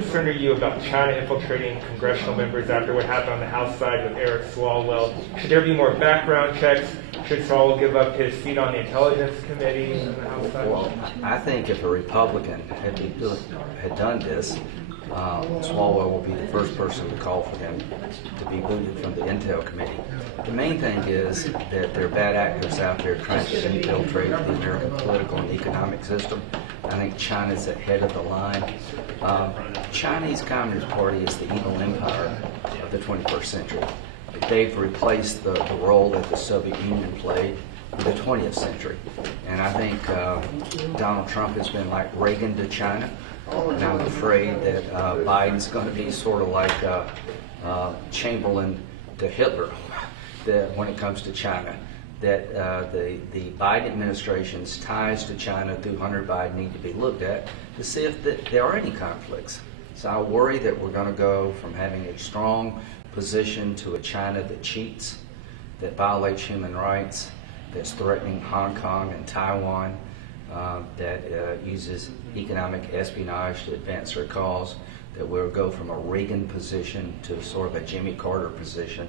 concerned are you about China infiltrating congressional members after what happened on the House side with Eric Swalwell? Should there be more background checks? Should Swalwell give up his seat on the Intelligence Committee on the House side? Well, I think if a Republican had done this, Swalwell will be the first person to call for him to be booted from the Intel Committee. The main thing is that there are bad actors out there trying to infiltrate the American political and economic system. I think China's at head of the line. Chinese Communist Party is the evil empire of the 21st century. They've replaced the role that the Soviet Union played in the 20th century. And I think Donald Trump has been like Reagan to China. And I'm afraid that Biden's going to be sort of like Chamberlain to Hitler that when it comes to China. That the Biden administration's ties to China through Hunter Biden need to be looked at to see if there are any conflicts. So I worry that we're going to go from having a strong position to a China that cheats, that violates human rights, that's threatening Hong Kong and Taiwan, that uses economic espionage to advance their cause, that we'll go from a Reagan position to sort of a Jimmy Carter position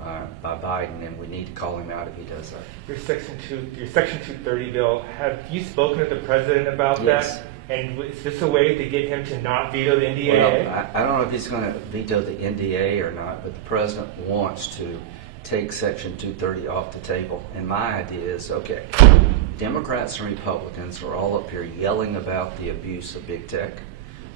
by Biden, and we need to call him out if he does that. Your Section 230 bill, have you spoken to the President about Yes. that? And is this a way to get him to not veto the NDAA? Well, I don't know if he's going to veto the NDA or not, but the President wants to take Section 230 off the table. And my idea is, okay, Democrats and Republicans are all up here yelling about the abuse of big tech.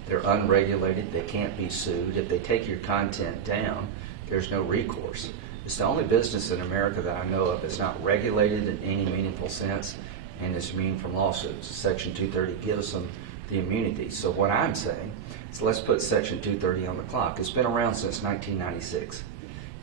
They're unregulated. They can't be sued. If they take your content down, there's no recourse. It's the only business in America that I know of that's not regulated in any meaningful sense and is immune from lawsuits. Section 230 gives them the immunity. So what I'm saying is let's put Section 230 on the clock. It's been around since 1996.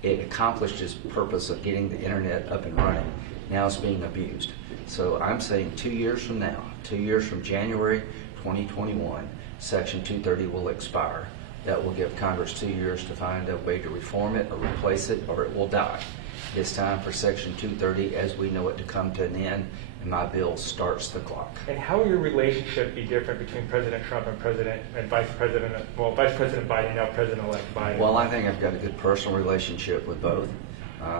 It accomplished its purpose of getting the internet up and running. Now it's being abused. So I'm saying 2 years from now, 2 years from January 2021, Section 230 will expire. That will give Congress 2 years to find a way to reform it or replace it, or it will die. It's time for Section 230 as we know it to come to an end, and my bill starts the clock. And how will your relationship be different between President Trump and Vice President Biden, now President-elect Biden? Well, I think I've got a good personal relationship with both,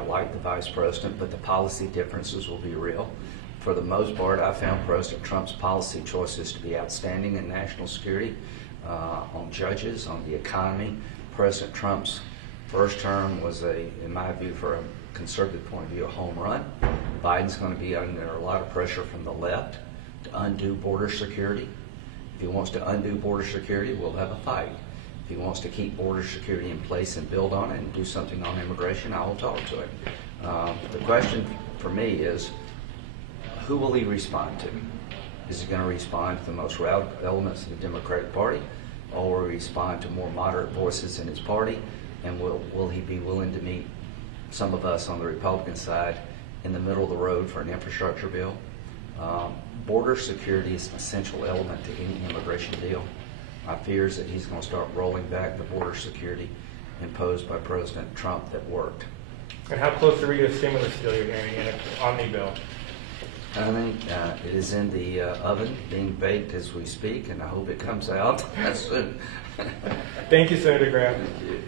like the Vice President, but the policy differences will be real. For the most part, I found President Trump's policy choices to be outstanding in national security, on judges, on the economy. President Trump's first term was in my view, for a conservative point of view, a home run. Biden's going to be under a lot of pressure from the left to undo border security. If he wants to undo border security, we'll have a fight. If he wants to keep border security in place and build on it and do something on immigration, I will talk to him. The question for me is, who will he respond to? Is he going to respond to the most radical elements of the Democratic Party, or will he respond to more moderate voices in his party? And will he be willing to meet some of us on the Republican side in the middle of the road for an infrastructure bill? Border security is an essential element to any immigration deal. My fear is that he's going to start rolling back the border security imposed by President Trump that worked. And how close are we to a stimulus deal you're hearing in an Omni bill? I think it is in the oven, being baked as we speak, and I hope it comes out soon. Thank you, Senator Graham. Thank you.